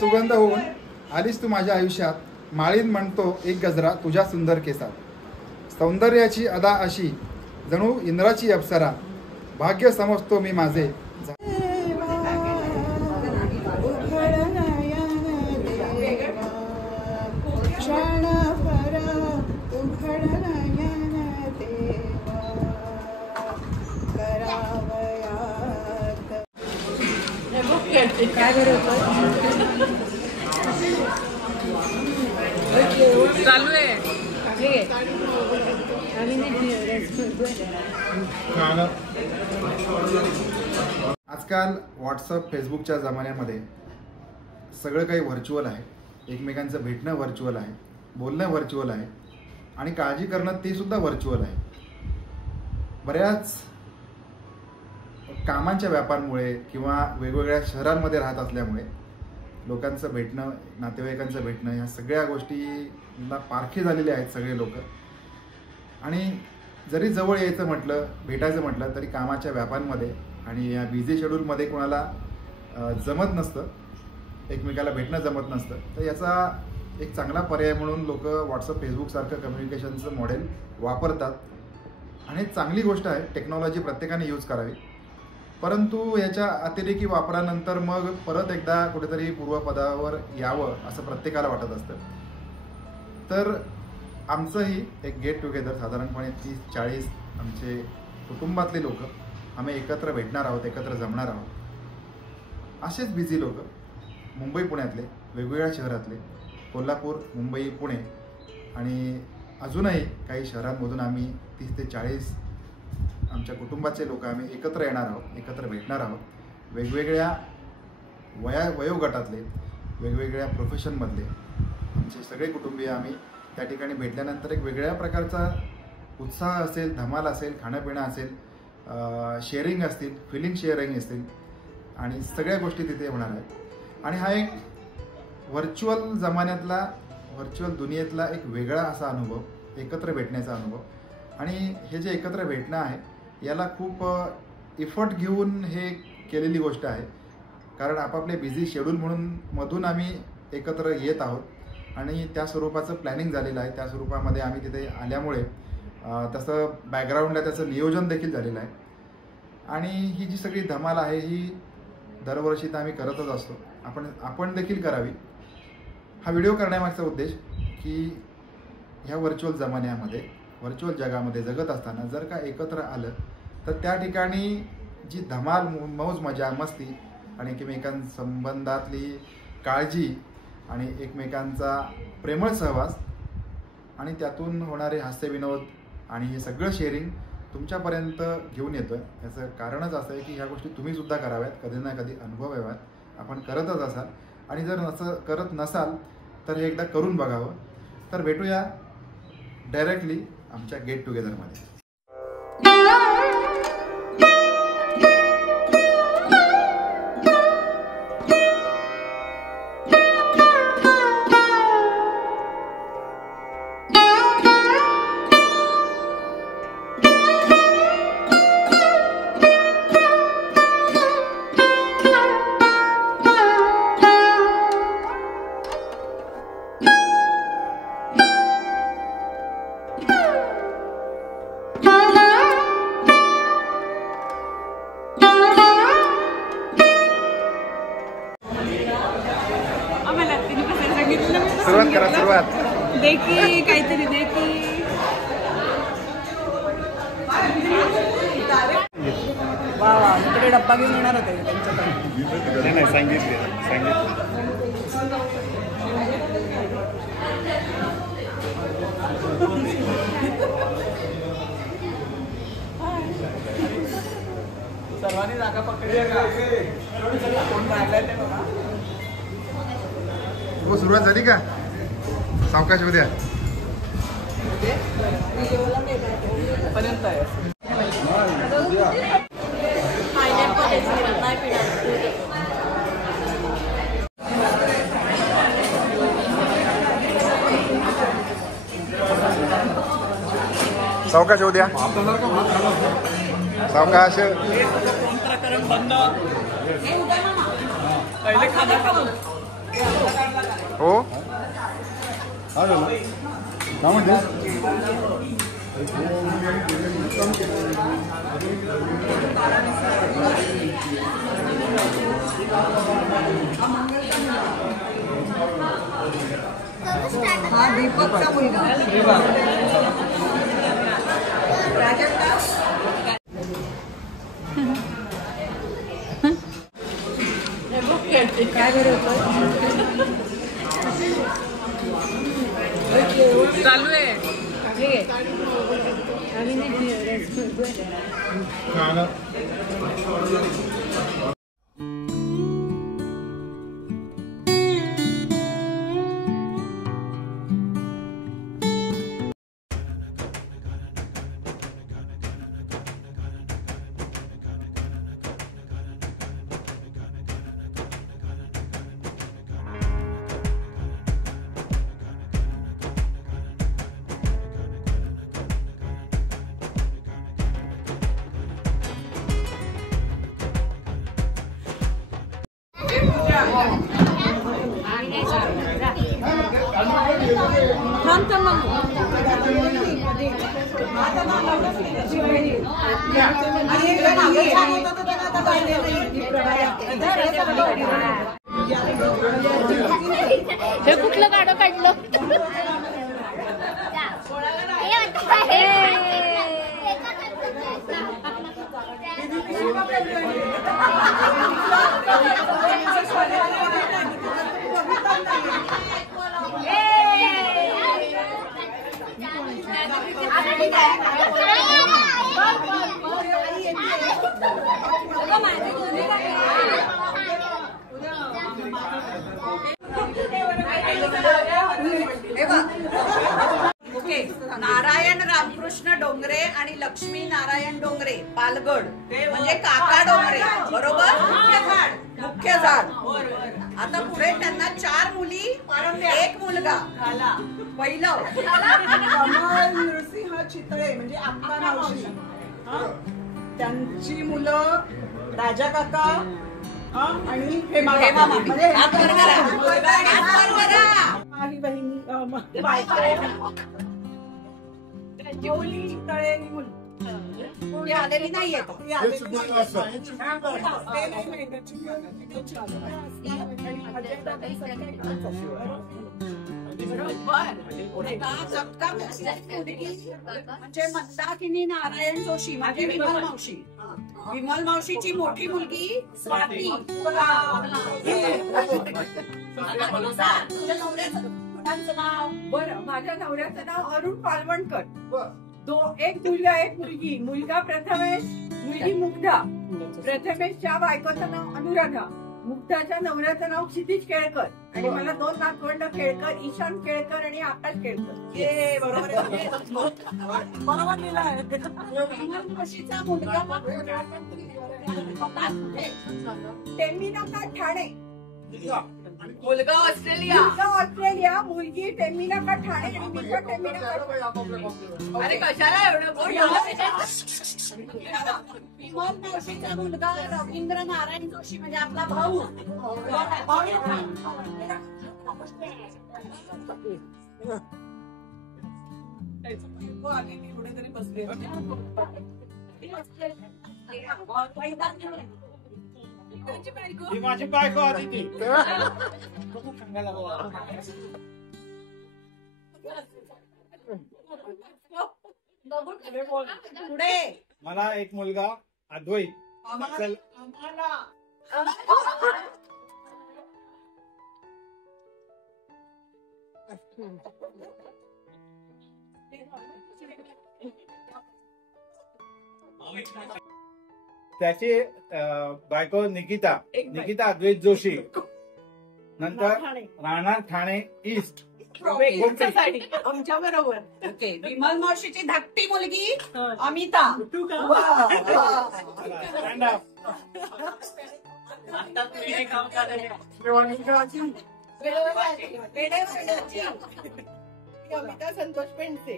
सुगंध होऊन आलीस तू माझ्या आयुष्यात। माळीन म्हणतो एक गजरा तुझ्या सुंदर केसात। सौंदर्याची अदा अशी जणू इंद्राची अप्सरा। भाग्य समजतो मी माझे। काय चालू आहे आजकाल व्हॉट्सअप फेसबुकच्या जमान्यामध्ये सगळं काही व्हर्च्युअल आहे। एकमेकांचं भेटणं व्हर्च्युअल आहे, बोलणं व्हर्च्युअल आहे आणि काळजी करणं ते सुद्धा व्हर्च्युअल आहे। बऱ्याच कामांच्या व्यापांमुळे किंवा वेगवेगळ्या शहरांमध्ये राहत असल्यामुळे लोकांचं भेटणं, नातेवाईकांचं भेटणं ह्या सगळ्या गोष्टींना पारखे झालेले आहेत सगळे लोक। आणि जरी जवळ यायचं म्हटलं, भेटायचं म्हटलं तरी कामाच्या व्यापांमध्ये आणि या बिझी शेड्यूलमध्ये कोणाला जमत नसतं, एकमेकाला भेटणं जमत नसतं। तर याचा एक चांगला पर्याय म्हणून लोक व्हॉट्सअप फेसबुकसारखं कम्युनिकेशनचं मॉडेल वापरतात आणि चांगली गोष्ट आहे। टेक्नॉलॉजी प्रत्येकाने यूज करावी, परंतु याच्या अतिरेकी वापरानंतर मग परत एकदा कुठेतरी पूर्वपदावर यावं असं प्रत्येकाला वाटत असतं। तर आमचंही एक गेट टुगेदर साधारणपणे 30-40 आमचे कुटुंबातले लोक आम्ही एकत्र भेटणार आहोत, एकत्र जमणार आहोत। असेच बिझी लोक मुंबई पुण्यातले, वेगवेगळ्या शहरातले, कोल्हापूर, मुंबई, पुणे आणि अजूनही काही शहरांमधून आम्ही 30 ते 40 आमच्या कुटुंबाचे लोक आम्ही एकत्र येणार आहोत, एकत्र भेटणार आहोत। वेगवेगळ्या वयोगटातले, वेगवेगळ्या प्रोफेशनमधले आमचे सगळे कुटुंबीय आम्ही त्या ठिकाणी भेटल्यानंतर एक वेगळ्या प्रकारचा उत्साह असेल, धमाल असेल, खाणंपिणं असेल, शेअरिंग असतील, फिलिंग शेअरिंग असतील आणि सगळ्या गोष्टी तिथे होणार आहेत। आणि हा एक व्हर्च्युअल जमान्यातला, व्हर्च्युअल दुनियेतला एक वेगळा असा अनुभव, एकत्र भेटण्याचा अनुभव। आणि हे जे एकत्र भेटणं आहे याला खूप इफर्ट घेऊन हे केलेली गोष्ट आहे, कारण आपापले बिझी शेड्यूल मधून आम्ही एकत्र येत आहोत आणि त्या स्वरूपाचं प्लॅनिंग झालेलं आहे। त्या स्वरूपामध्ये आम्ही तिथे आल्यामुळे तसं बॅकग्राऊंडला त्याचं नियोजन देखील झालेलं आहे। आणि ही जी सगळी धमाल आहे ही दरवर्षी तर आम्ही करतच असतो, आपण देखील करावी। हा व्हिडिओ करण्यामागचा उद्देश की ह्या व्हर्च्युअल जमान्यामध्ये, व्हर्च्युअल जगामध्ये जगत असताना जर का एकत्र आलं तर त्या ठिकाणी जी धमाल, मौज मजा, मस्ती आणि एकमेकांसंबंधातली काळजी आणि एकमेकांचा प्रेमळ सहवास आणि त्यातून होणारे हास्यविनोद आणि हे सगळं शेअरिंग तुमच्यापर्यंत घेऊन येतोय। याचं कारणच असं आहे की ह्या गोष्टी तुम्ही सुद्धा कराव्यात, कधी ना कधी अनुभवाव्यात, आपण करतच असाल आणि जर असं करत नसाल तर हे एकदा करून बघावं। तर भेटूया डायरेक्टली आमच्या गेट टुगेदरमध्ये। सुरुवात देखी काहीतरी देखी वा वा इकडे डब्बा घेऊन येणार होते त्यांच्याकडे। नाही सांगितलं सर्वांनी जागा पकडली का? कोण राहिलाय ते बघा। हो सुरुवात झाली का? सावकाश उद्या पर्यंत आहे। सावकाश उद्या सावकाश प्रकरण बंद पहिले खाना खातो हो काय म्हणते हा दीपकचा मुलगा काय बरं चालू आहे हे कुठलं गाडं काढलं नारायण रामकृष्ण डोंगरे आणि लक्ष्मी नारायण डोंगरे पालगड म्हणजे काका डोंगरे बरोबर मुख्य झाड. आता पुढे त्यांना 4 मुली 1 मुलगा. पहिलं कमल नृसिंह चितळे म्हणजे अक्का मावशी, त्यांची मुलं राजा काका आणि हेमा म्हणजे ही बहिणी जोली चितळे ही मुलं आलेली नाहीये. म्हणजे मंदाकिनी नारायण जोशी म्हणजे विमल मावशी. विमल मावशीची मोठी मुलगी स्वाती. नाव बरं, माझ्या नवऱ्याचं नाव अरुण पालवणकर. 1 मुलगा 1 मुलगी. मुलगा प्रथमेश, मुलगी मुग्धा. प्रथमेशच्या बायकोचं नाव अनुराधा, मुग्धाच्या नवऱ्याचं नाव क्षितिज केळकर आणि मला 2 नातवंड केळकर, ईशान केळकर आणि आकाश केळकर. बरोबर लिहिलं. टेमिनाका ठाणे. मुलगा ऑस्ट्रेलिया. ऑस्ट्रेलिया. मुलगी टेमिनाका ठाणे आणि मुलगा टेमिनाका. अरे कशाला एवढं गोड. विमल मावशीचा मुलगा रवींद्र नारायण जोशी म्हणजे आपला भाऊ. माझी बायको आधी ती पुढे मला 1 मुलगा अद्वैत. त्याची बायको निकिता अद्वैत जोशी. नंतर राहणार ठाणे ईस्ट. आमच्या बरोबर. ओके. विमल मावशीची धाकटी मुलगी अमिता. अमिता संतोष पेंडसे.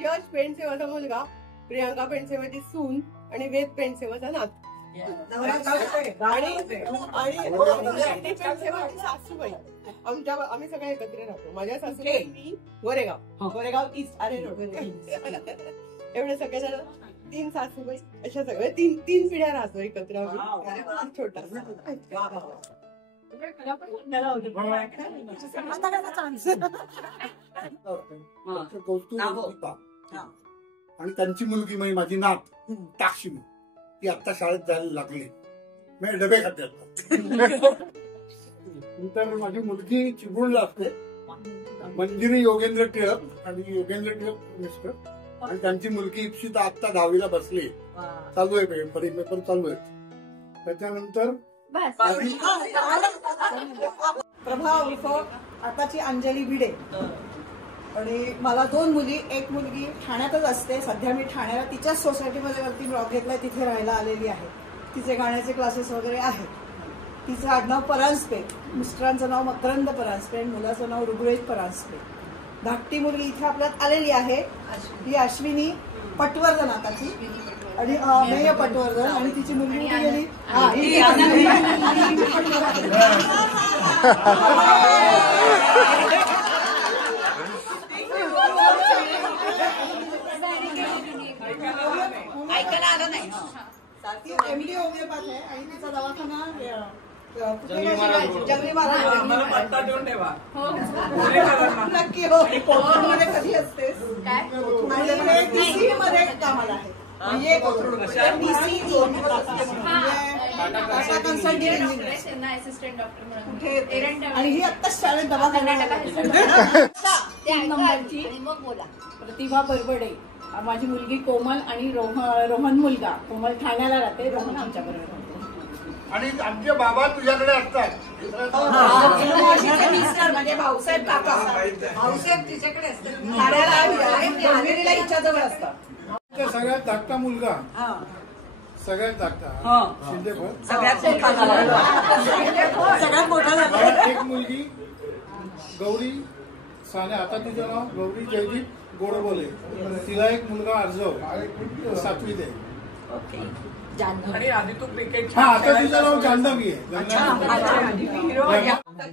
यश पेंडसे माझा मुलगा, प्रियांका पेंडसे माझी सून आणि वेद पेंडसे माझा नात. सासूबाई आम्ही सगळे एकत्र राहतो. माझ्या सासूबाई मी गोरेगाव ईस्ट अरे रोड एवढे सगळे जण 3 सासूबाई अशा सगळे 3 पिढ्या राहतो एकत्र. छोटा आणि त्यांची मुलगी म्हणजे माझी नात टाक्षिमी ती आता शाळेत जायला लागली. मी डबे खाते नंतर माझी मुलगी चिपळूणला असते. मंजिरी योगेंद्र टिळक आणि योगेंद्र टिळक मिस्टर आणि त्यांची मुलगी इप्सिता आता 10वीला बसली. चालू आहे पेपर चालू आहे. त्याच्यानंतर प्रभा उर्फ आताची अंजली भिडे. आणि मला 2 मुली, एक मुलगी ठाण्यातच असते. सध्या मी ठाण्याला तिच्याच सोसायटीमध्ये वरती ब्लॉक घेतलाय, तिथे राहायला आलेली आहे. तिचे गाण्याचे क्लासेस वगैरे आहेत. तिचं आडनाव परांजपे, मिस्टरांचं नाव मकरंद परांजपे आणि मुलाचं नाव ऋग्वेद परांजपे. धाकटी मुलगी इथे आपल्यात आलेली आहे, ही अश्विनी पटवर्धन आताची आणि मेय पटवर्धन. आणि तिची मुलगी कुठे गेली? ऐकायला आलं नाही. ती MD होमिओपॅथ आहे आणि तिचा दवाखाना जंगली महाराज. मला पत्ता देऊन ठेवा. नक्की हो. कोथरूडमध्ये कधी असतेस? DC मध्ये कामाला आहे. म्हणजे आणि ही आत्ताच शाळेत दवाखान्यात. प्रतिभा बरबडे, माझी मुलगी कोमल आणि रोहन मुलगा. कोमल ठाण्याला राहते, रोहन आमच्या बरोबर. आणि आमचे बाबा तुझ्याकडे असतात. म्हणजे भाऊसाहेब काका, भाऊसाहेब तिच्याकडे असतात, ठाण्याला हिच्याजवळ असतात. सगळ्यात धाकटा मुलगा, सगळ्यात धाकटा शिंदेफळ, सगळ्यात मोठा झाला. एक मुलगी गौरी साने, आता तिचं नाव गौरी जयदीप गोडबोले. तिला एक मुलगा अर्जव 7वीत आहे. आणि आधी तू क्रिकेट हा, आता तिचं नाव जान्हवी आहे.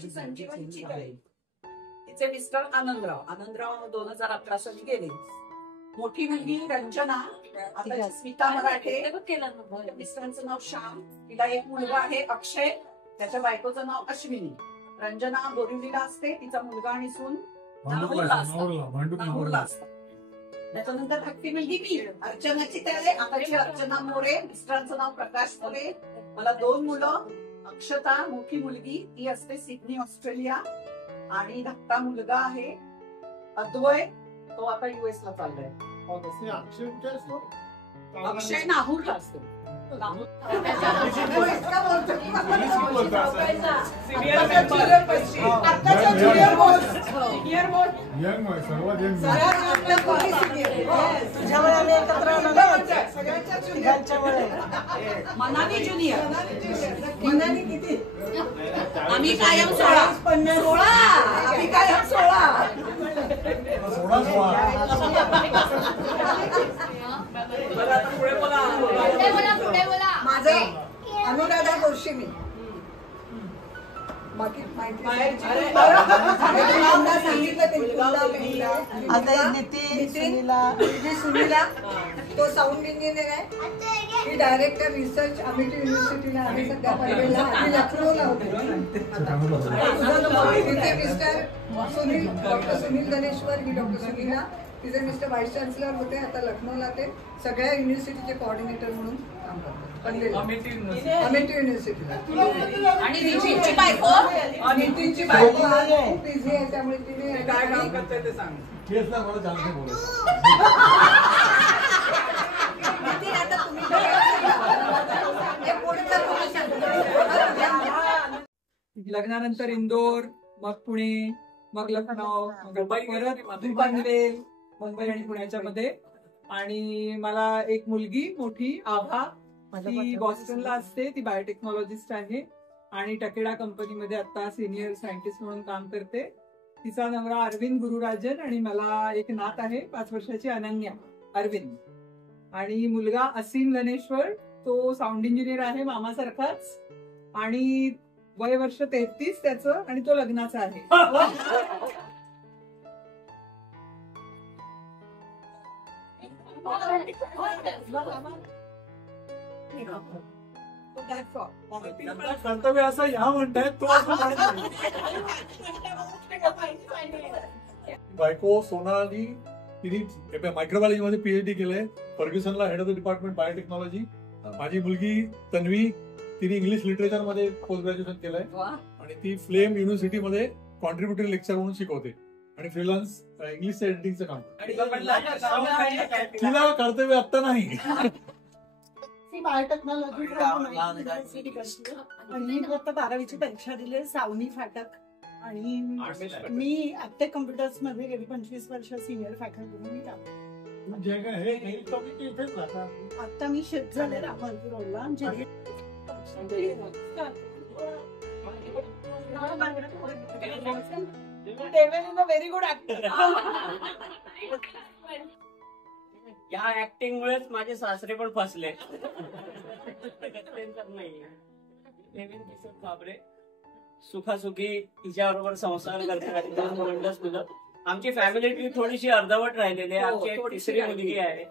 संजीवनची ताई, तिचे मिस्टर आनंदराव 2011 साली गेले. मोठी मुलगी रंजना, आता स्मिता मराठे, मिस्टरांचं नाव श्याम. तिला एक मुलगा आहे अक्षय, त्याच्या बायकोचं नाव अश्विनी. रंजना बोरिवलीला असते, तिचा मुलगा आणि सून नागूरला असतात. त्याच्यानंतर धाकटी मुलगी मी अर्चनाची त्याले, आताची अर्चना मोरे. मिस्टरांचं नाव प्रकाश मोरे. मला 2 मुलं, अक्षता मोठी मुलगी, ती असते सिडनी ऑस्ट्रेलिया. आणि धाकटा मुलगा आहे अद्वय, तो आता US ला चाललाय. अक्षय नाहूरला असतो. मनाली ज्युनियर. मनाली किती? आम्ही कायम 16. आम्ही कायम 16. माझं अनुराधा गोस्वामी. सुनीला, तो साऊंड इंजिनियर आहे. ही डायरेक्टर रिसर्च अमिटी युनिव्हर्सिटीला आहे सध्या. पहिलेला आम्ही लखनौला होतो. तिचे मिस्टर सुनील, डॉक्टर सुनील गणेश्वर. ही डॉक्टर सुनीला, तिचे मिस्टर व्हाईस चान्सलर होते, आता लखनौला ते सगळ्या युनिव्हर्सिटीचे कोऑर्डिनेटर म्हणून काम करतात. अमिटी युनिव्हर्सिटीला. आणि नितीनची बायको, नितीनची बायको खूप बिझी आहे, त्यामुळे तिने काय काम करते ते सांग. लग्नानंतर इंदोर, मग पुणे, मग लखनौ, परत पनवेल, मुंबई आणि पुण्याच्या मध्ये. आणि मला एक मुलगी मोठी आभा, ती बॉस्टनला असते, ती बायोटेक्नॉलॉजिस्ट आहे आणि टकेडा कंपनीमध्ये आता सिनियर सायंटिस्ट म्हणून काम करते. तिचा नवरा अरविंद गुरुराजन आणि मला एक नात आहे 5 वर्षाची अनन्या अरविंद. आणि मुलगा असीम गणेश्वर, तो साऊंड इंजिनियर आहे मामासारखाच आणि वय वर्ष 33 त्याचं आणि तो लग्नाचा आहे. कर्तव्य असं ह्या म्हणतायत तो असं म्हणत नाही. बायको सोनाली तिने मायक्रोबायोलॉजी मध्ये PhD केलंय. फर्ग्युसनला head of the department biotechnology. माझी मुलगी तन्वी तिने इंग्लिश लिटरेचर मध्ये पोस्ट ग्रॅज्युएशन केलंय आणि ती फ्लेम युनिव्हर्सिटी मध्ये कॉन्ट्रीब्युटरी लेक्चर म्हणून शिकवते आणि फ्रीलान्स इंग्लिश एडिटिंगचं काम. तिला कर्तव्य आता नाही. बायोटेक्नॉलॉजी आणि आता 12वीची परीक्षा दिली सावनी फाटक आणि मी ऍक्टेक कम्प्युटर्स मध्ये गेली 25 वर्ष सिनियर फॅकल्टी म्हणून काम. आता मी शिफ्ट झाले रामपूर रोडला. Very good actor. या ऍक्टिंग मुळेच माझे सासरे पण फसले. बापरे सुखासुखी तिच्याबरोबर संसार करते. आमची फॅमिली ट्री थोडीशी अर्धवट राहिलेली आहे. आमची एक तिसरी मुलगी आहे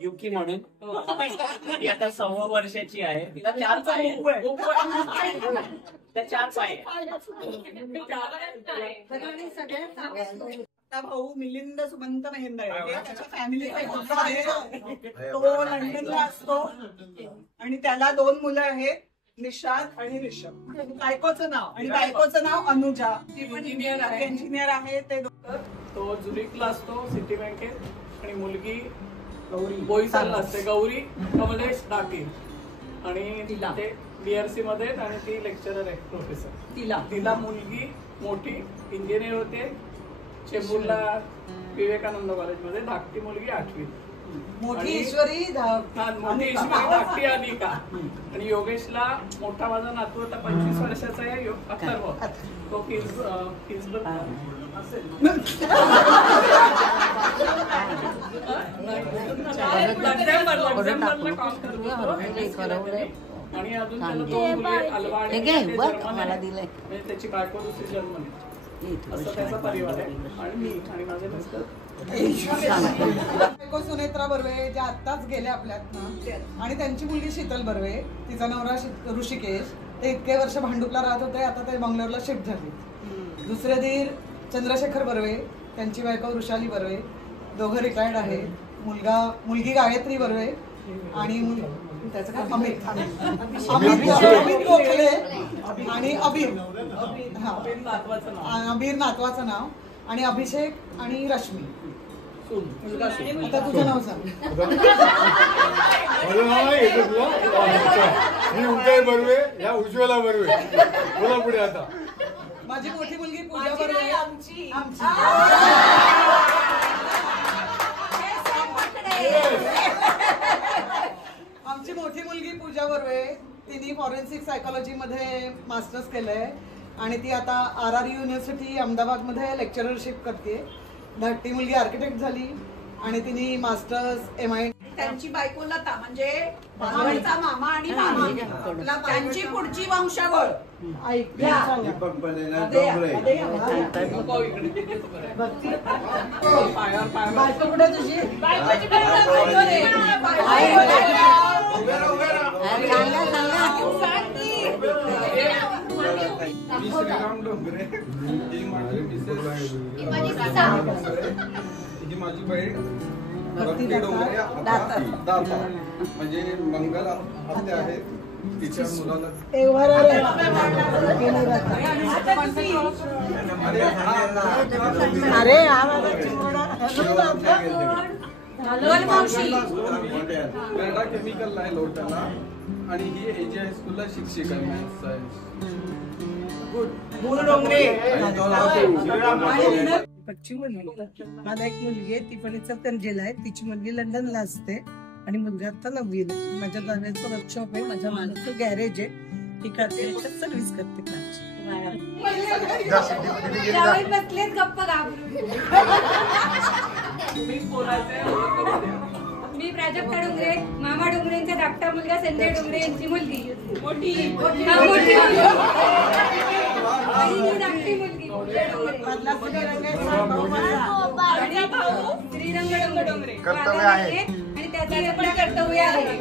युकी म्हणून. ती आता 6 वर्षाची आहे. तिला 4 पाय त्या 4 पाय. भाऊ मिलिंद सुमंत महेंद्र आहे. त्याच्या फॅमिलीचा तो लंडनला असतो आणि त्याला 2 मुलं आहेत निशांत आणि ऋषभ. बायकोचं नाव अनुजा. ती पण इंजिनियर आहे. ते तो झुरिकला असतो सिटी बँकेत आणि मुलगी बोईसरला असते गौरी कमलेश डाके आणि ते BRC मध्ये आणि ती लेक्चरर आहे प्रोफेसर. तिला मुलगी मोठी इंजिनियर होते चेंबूरला विवेकानंद कॉलेजमध्ये. धाकटी मुलगी 8वी. मोठी ईश्वरी धाकटी अनिका. आणि योगेशला मोठा माझा नातू आता 25 वर्षाचा आहे अथर्व. तो आणि अजून त्याला 2 मुले अलवा आणि त्याची बायको दुसरी जर्मनी. असं त्याचा परिवार आहे आणि मी आणि माझे मिस्टर. सुनेत्रा बर्वे ज्या आत्ताच गेल्या आपल्यातनं आणि त्यांची मुलगी शीतल बर्वे. तिचा नवरा ऋषिकेश. ते इतके वर्ष भांडुपला राहत होते. आता ते बंगलोरला शिफ्ट झाले. दुसरे धीर चंद्रशेखर बर्वे. त्यांची बायको वृषाली बर्वे. दोघं रिटायर्ड आहे. मुलगी गायत्री बर्वे आणि त्याचं काय अमित गोखले आणि अबीर नातवाचं नाव आणि अभिषेक आणि रश्मी. आता तुझं नाव सांग. मी उदय बर्वे या उज्ज्वला बर्वे. बोला पुढे आता. माझी मोठी मुलगी पूजा बर्वे. आमची मोठी मुलगी पूजा बर्वे. तिने फॉरेन्सिक सायकोलॉजी मध्ये मास्टर्स केलंय आणि ती आता RR युनिव्हर्सिटी अहमदाबाद मध्ये लेक्चररशिप करते. धाकटी मुलगी आर्किटेक्ट झाली आणि तिने मास्टर्स MI. त्यांची बायको लता म्हणजे मामाचा मामा आणि मामी. त्यांची पुढची वंशावळ बायको कुठे तुझी? श्रीराम डोंगरे. ही माझी बहीण भक्ती डोंगरे दाता. म्हणजे मंगल आत्या आहेत. तिच्या मुलाला कॅनडा केमिकलला आहे लोटाला आणि ही AG हायस्कूलला शिक्षिका आहे मॅथ्स सायन्स. माझा एक मुलगी आहे ती पण इचलकरंजीला आहे. तिची मुलगी लंडनला असते आणि मुलगा आता 9वीला. माझ्या दादाचं वर्कशॉप आहे. माझ्या मालाचं गॅरेज आहे. ती करते सर्व्हिस करते कारची. तुम्हीच बोलायचंय. मी प्राजक्ता डोंगरे, मामा डोंगरेंचा धाकटा मुलगा संजय डोंगरे यांची मुलगी मोठी आणि ही धाकटी मुलगी पूजा डोंगरे आणि भाऊ श्रीरंग डोंगरे कर्तव्य आहे. आणि त्याचं पण कर्तव्य आहे.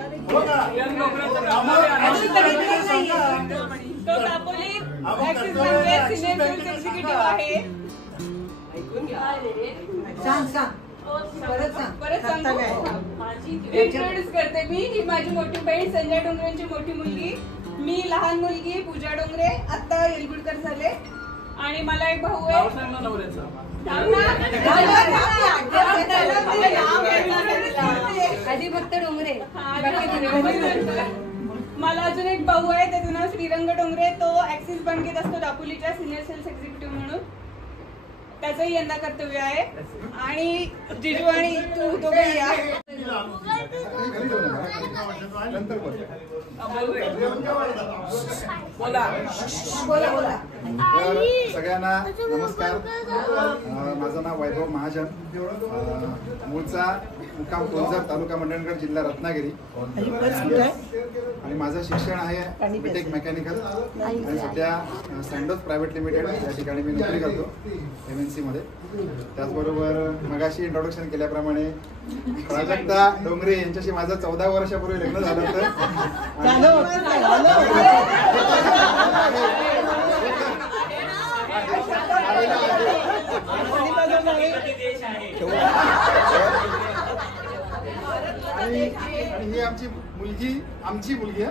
तो दापोली ऍक्सिस बँकेत सिनियर सेल्स एक्झिक्युटिव्ह आहे. परत सांगू इंट्रोड्यूस करते मी. ही माझी मोठी बहीण संजय डोंगरेंची मोठी मुलगी, मी लहान मुलगी पूजा डोंगरे, आता येलगुडकर झाले. आणि मला एक भाऊ आहे आधी फक्त डोंगरे. मला अजून एक भाऊ आहे, त्याचं नाव श्रीरंग डोंगरे. तो ऍक्सिस बँकेत असतो दापोलीच्या सिनियर सेल्स एक्झिक्युटिव्ह म्हणून. त्याचंही यंदा कर्तव्य आहे. आणि जिजू आणि तू दोघे या. सगळ्यांना नमस्कार. माझं नाव वैभव महाजन, मूळचा मुक्काम कोलजर, तालुका मंडणगड, जिल्हा रत्नागिरी. आणि माझं शिक्षण आहे बीटेक मेकॅनिकल. आणि सध्या सँडोज प्रायव्हेट लिमिटेड या ठिकाणी मी नोकरी करतो MNC मध्ये. त्याचबरोबर मगाशी इंट्रोडक्शन केल्याप्रमाणे प्राजक्ता डोंगरे यांच्याशी माझं 14 वर्षापूर्वी लग्न झालं होतं. आणि ही आमची मुलगी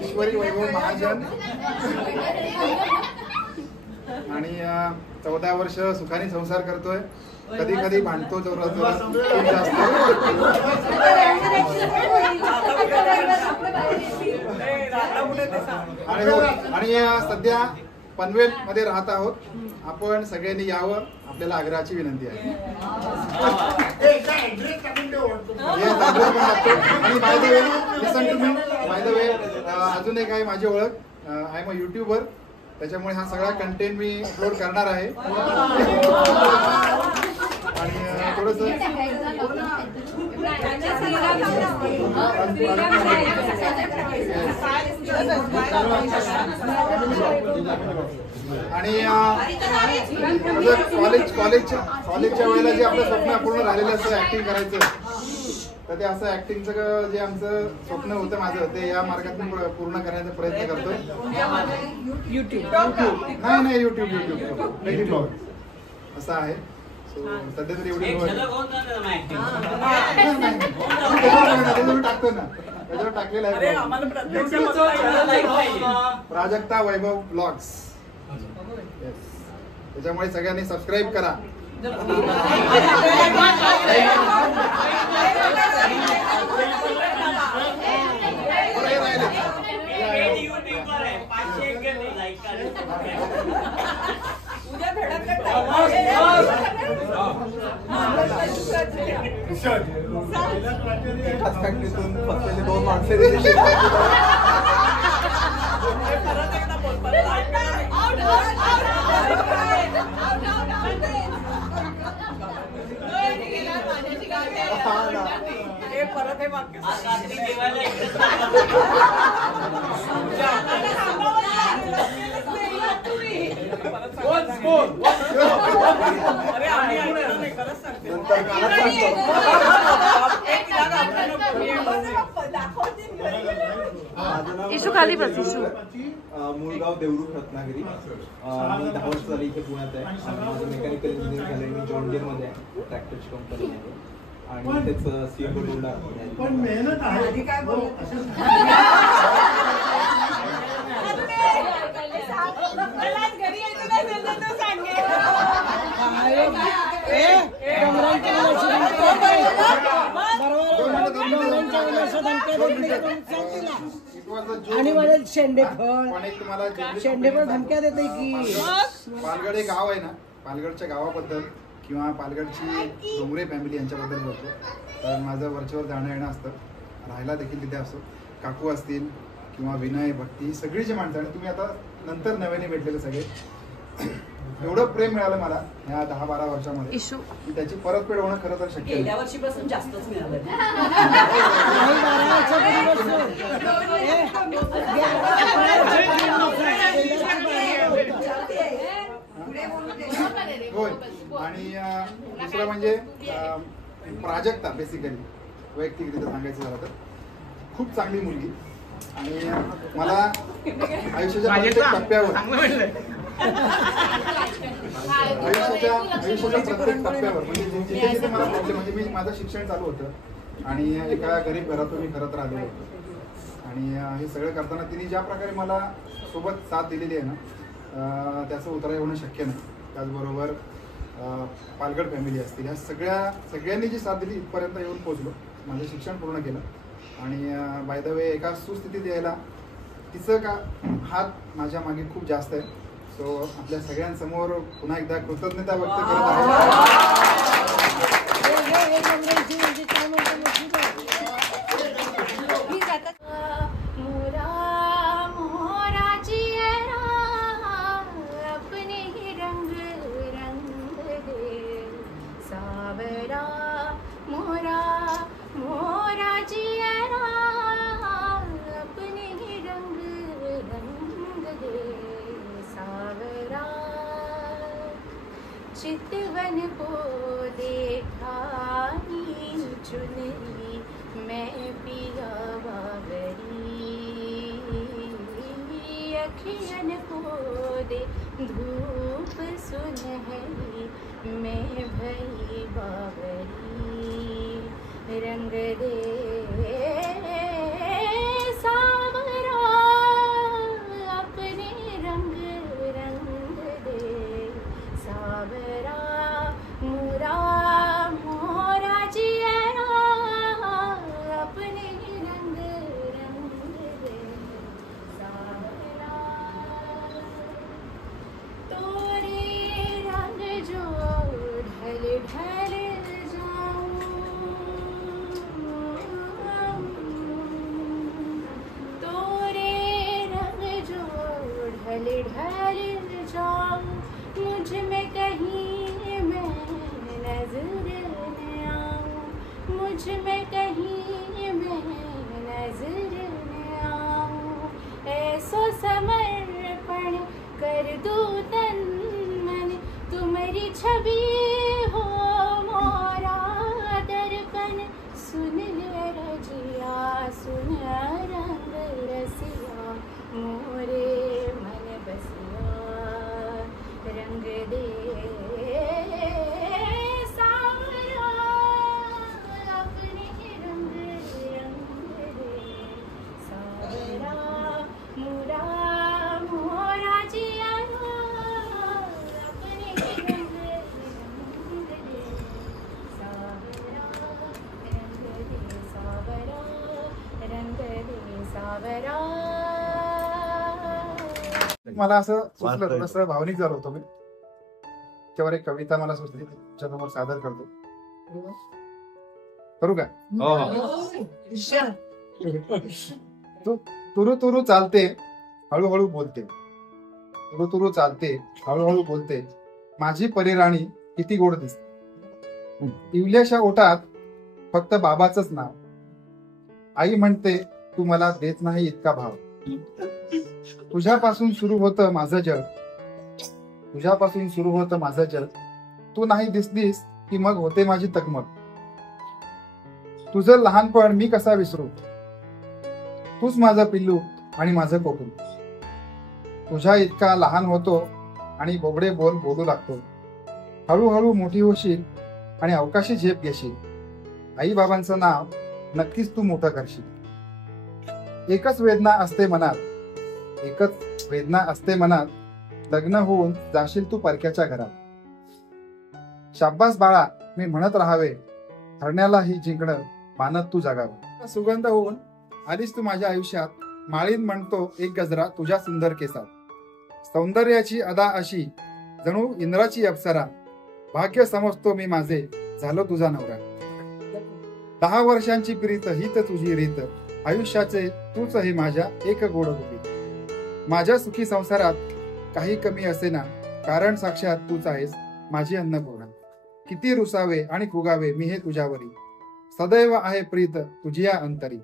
ईश्वरी वैभव महाजन. आणि 14 वर्ष सुखाने संसार करतोय. कधी कधी भांडतो जोरात खूप जास्त. आणि सध्या पनवेल मध्ये राहत आहोत. आपण सगळ्यांनी यावं, आपल्याला आग्रहाची विनंती आहे. आणि by the way, listen to me, by the way, अजून एक आहे माझी ओळख. I am a YouTuber. त्याच्यामुळे हा सगळा कंटेंट मी अपलोड करणार आहे. आणि थोडस आणि कॉलेजच्या वेळेला जे आपलं स्वप्न पूर्ण झालेलं असतं ऍक्टिंग करायचं, तर ते असं ऍक्टिंगचं जे आमचं स्वप्न होतं माझं, ते या मार्गातून पूर्ण करण्याचा प्रयत्न करतोय. नाही युट्यूब असं आहे. सध्या तरी एवढी टाकतो ना, त्याच्यावर टाकलेलं आहे प्राजक्ता वैभव ब्लॉग्स. त्याच्यामुळे सगळ्यांनी सबस्क्राईब करा. दोन माणसं परत हे वाक्य मूळगाव देवरूख रत्नागिरी. मी 10 वर्ष झाली इथे पुण्यात आहे. माझं मेकॅनिकल इंजिनिअर झालंय. मी जॉन डीयर मध्ये आहे, ट्रॅक्टरची कंपनी आहे. आणि तेच CFO रोडला. पण मेहनत आहे. काय आणि मला शेंडेफळ धमक्या देते की. पालगड हे गाव आहे ना, पालगडच्या गावाबद्दल किंवा पालगडची डोंगरे फॅमिली यांच्याबद्दल बोलतो. तर माझं वरच्यावर जाणं येणं असतं, राहायला देखील तिथे असतो. काकू असतील किंवा विनय, भक्ती, सगळी जी माणसं, आणि तुम्ही आता नंतर नव्याने भेटलेले सगळे, एवढं प्रेम मिळालं मला ह्या 10-12 वर्षामध्ये की त्याची परतफेड होणं खरं तर शक्य गेल्या वर्षीपासून जास्तच मिळालं. होय. आणि दुसरं म्हणजे प्राजक्ता, बेसिकली वैयक्तिकरित्या सांगायचं झालं तर खूप चांगली मुलगी आणि मला आयुष्याच्या प्रत्येक टप्प्यावर म्हणजे जिथे मला प्रॉब्लेम म्हणजे मी माझं शिक्षण चालू होतं आणि एका गरीब घरातून मी करत राहिलो होतो आणि हे सगळं करताना तिने ज्या प्रकारे मला सोबत साथ दिलेली आहे ना त्याचं उतराई होणं शक्य नाही. त्याचबरोबर पालगड फॅमिली असतील, ह्या सगळ्यांनी जी साथ दिली इथपर्यंत येऊन पोहोचलो, माझं शिक्षण पूर्ण केलं आणि बाय द वे एका सुस्थितीत यायला तिचं का हात माझ्या मागे खूप जास्त आहे. सो आपल्या सगळ्यांसमोर पुन्हा एकदा कृतज्ञता व्यक्त करत चितवन को देखा चुनरी मैं पिया बाबरी, अखियन को दे धूप सुनहरी मैं भई बाबरी, रंग दे सावरा अपने रंग दे सावरा मोरा मोरा जिया अपने रंग दे सावरा, तोरे रंग जो ढल ढल जाऊं, तोरे रंग जो ढल ढल जाऊं, मुझ में कहीं मैं नजर न आऊं, मुझ में कहीं मैं नजर न आऊं, ऐसो समर्पण कर दूं तन मन, तुम्हारी छवि हो मोरा दर्पण, सुन ले रजिया सुन रंग रसिया मोरे मन बसिया, रंग दे सावरा अपने रंग दे सावरा, मोरा मोरा जिया अपने रंग दे सावरा, रंग दे सावरा, रंग दे सावरा. मला असं सुचलं, थोडंसं भावनिक झालो होतो मी. त्यावर एक कविता मला सुचली, तुमच्यासमोर सादर करतो. करू का? तू तुरु तुरु चालते हळूहळू बोलते, तुरु तुरु चालते हळूहळू बोलते, माझी परिराणी किती गोड दिसते, इवल्याशा ओठात फक्त बाबाचंच नाव, आई म्हणते तू मला देत नाही इतका भाव, तुझ्यापासून सुरू होतं माझं जग, तुझ्यापासून सुरू होतं माझं जग, तू नाही दिसलीस की मग होते माझी तकमक, तुझं लहानपण मी कसा विसरू, तूच माझं पिल्लू आणि माझं कोकण, तुझ्या इतका लहान होतो आणि बोबडे बोल बोलू लागतो, हळूहळू मोठी होशील आणि अवकाशी झेप घेशील, आई बाबांचं नाव नक्कीच तू मोठं करशील. एकच वेदना असते मनात, एकच वेदना असते मनात, लग्न होऊन जाशील तू परक्याच्या घरात, शाब्बास बाळा मी म्हणत राहावे, हरण्याला ही जिंकणं मानत तू जगावं. सुगंध होऊन आलीस तू माझ्या आयुष्यात, माळीन म्हणतो एक गजरा तुझ्या सुंदर केसात, सौंदर्याची अदा अशी जणू इंद्राची अप्सरा, भाग्य समजतो मी माझे झालो तुझा नवरा, 10 वर्षांची प्रीत हीत तुझी रीत, आयुष्याचे तूच हे माझ्या एक गोड गुपित, माझ्या सुखी संसारात काही कमी असेना, कारण साक्षात तूच आहेस माझी अन्नपूर्णा. किती रुसावे आणि फुगावे मी हे तुझ्यावरी, सदैव आहे प्रीत तुझी या अंतरी.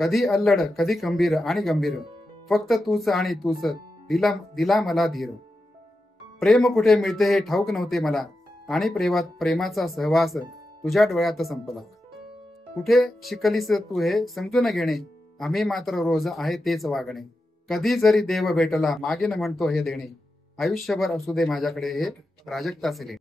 कधी अल्लड कधी खंबीर आणि गंभीर, फक्त तूच आणि तूच दिला मला धीर. प्रेम कुठे मिळते हे ठाऊक नव्हते मला, आणि प्रेमाचा सहवास तुझ्या डोळ्यात संपला. कुठे शिकलीस तू हे समजून घेणे, आम्ही मात्र रोज आहे तेच वागणे. कधी जरी देव भेटला मागेन म्हणतो हे देणे, आयुष्यभर असू दे माझ्याकडे हे प्राजक्ताचे लेणे.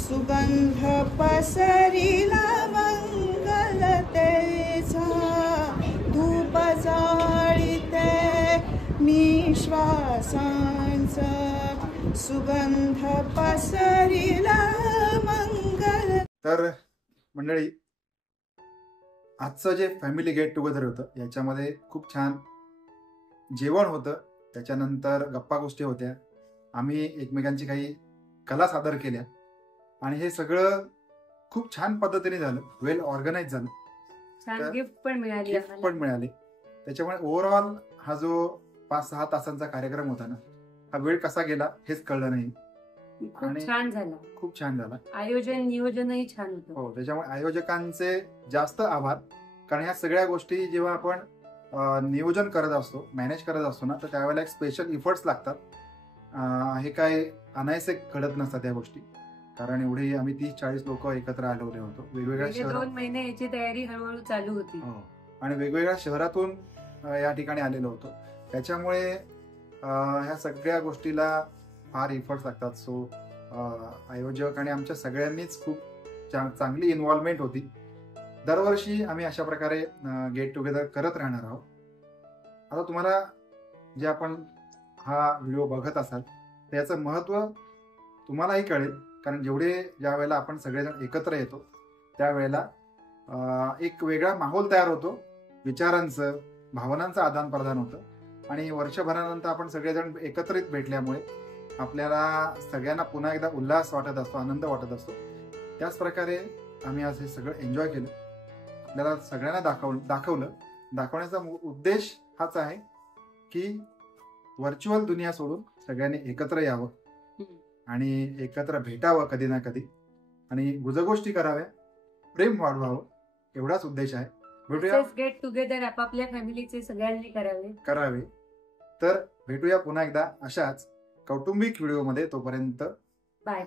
सुगंध पसरिला मंगल केसांचा सुगंध पसरिला मंगल. तर मंडळी, आजचं जे फॅमिली गेट टुगेदर होतं याच्यामध्ये खूप छान जेवण होतं, त्याच्यानंतर गप्पा गोष्टी होत्या, आम्ही एकमेकांची काही कला सादर केल्या आणि हे सगळं खूप छान पद्धतीने झालं, वेल ऑर्गनाइज झालं. छान गिफ्ट पण मिळाली गिफ्ट पण मिळाले. त्याच्यामुळे ओव्हरऑल हा जो 5-6 तासांचा कार्यक्रम होता ना, हा वेळ कसा गेला हेच कळलं नाही. खूप छान झाला, खूप छान झाला. आयोजन नियोजनही छान होतं. हो, त्याच्यामुळे आयोजकांचे जास्त आभार. कारण ह्या सगळ्या गोष्टी जेव्हा आपण नियोजन करत असतो, मॅनेज करत असतो ना, तर त्यावेळेला एक स्पेशल इफर्ट्स लागतात. हे काय अनायसे घडत नसतात या गोष्टी. कारण एवढी आम्ही 30-40 लोक एकत्र आलेले होतो, वेगवेगळ्या शहरात. 2 महिने याची तयारी हळूहळू चालू होती आणि वेगवेगळ्या शहरातून या ठिकाणी आलेलो होतो. त्याच्यामुळे ह्या सगळ्या गोष्टीला फार इफर्ट्स लागतात. सो आयोजक आणि आमच्या सगळ्यांनीच खूप चांगली इन्व्हॉल्वमेंट होती. दरवर्षी आम्ही अशा प्रकारे गेट टुगेदर करत राहणार आहोत. आता तुम्हाला जे आपण हा व्हिडिओ बघत असाल तर याचं महत्त्व तुम्हालाही कळेल. कारण ज्या वेळेला आपण सगळेजण एकत्र येतो त्यावेळेला एक वेगळा माहोल तयार होतो, विचारांचं, भावनांचं आदान प्रदान होतं. आणि वर्षभरानंतर आपण सगळेजण एकत्रित भेटल्यामुळे आपल्याला सगळ्यांना पुन्हा एकदा उल्हास वाटत असतो, आनंद वाटत असतो. त्याच प्रकारे आम्ही आज हे सगळं एन्जॉय केलं, आपल्याला सगळ्यांना दाखवलं. दाखवण्याचा उद्देश हाच आहे की व्हर्च्युअल दुनिया सोडून सगळ्यांनी एकत्र यावं आणि एकत्र भेटावं कधी ना कधी आणि गुजगोष्टी कराव्या, प्रेम वाढवावं, एवढाच उद्देश आहे. भेटूया गेट टुगेदर आपापल्या फॅमिलीचे सगळ्यांनी करावे. तर भेटूया पुन्हा एकदा अशाच कौटुंबिक व्हिडिओमध्ये. तोपर्यंत बाय.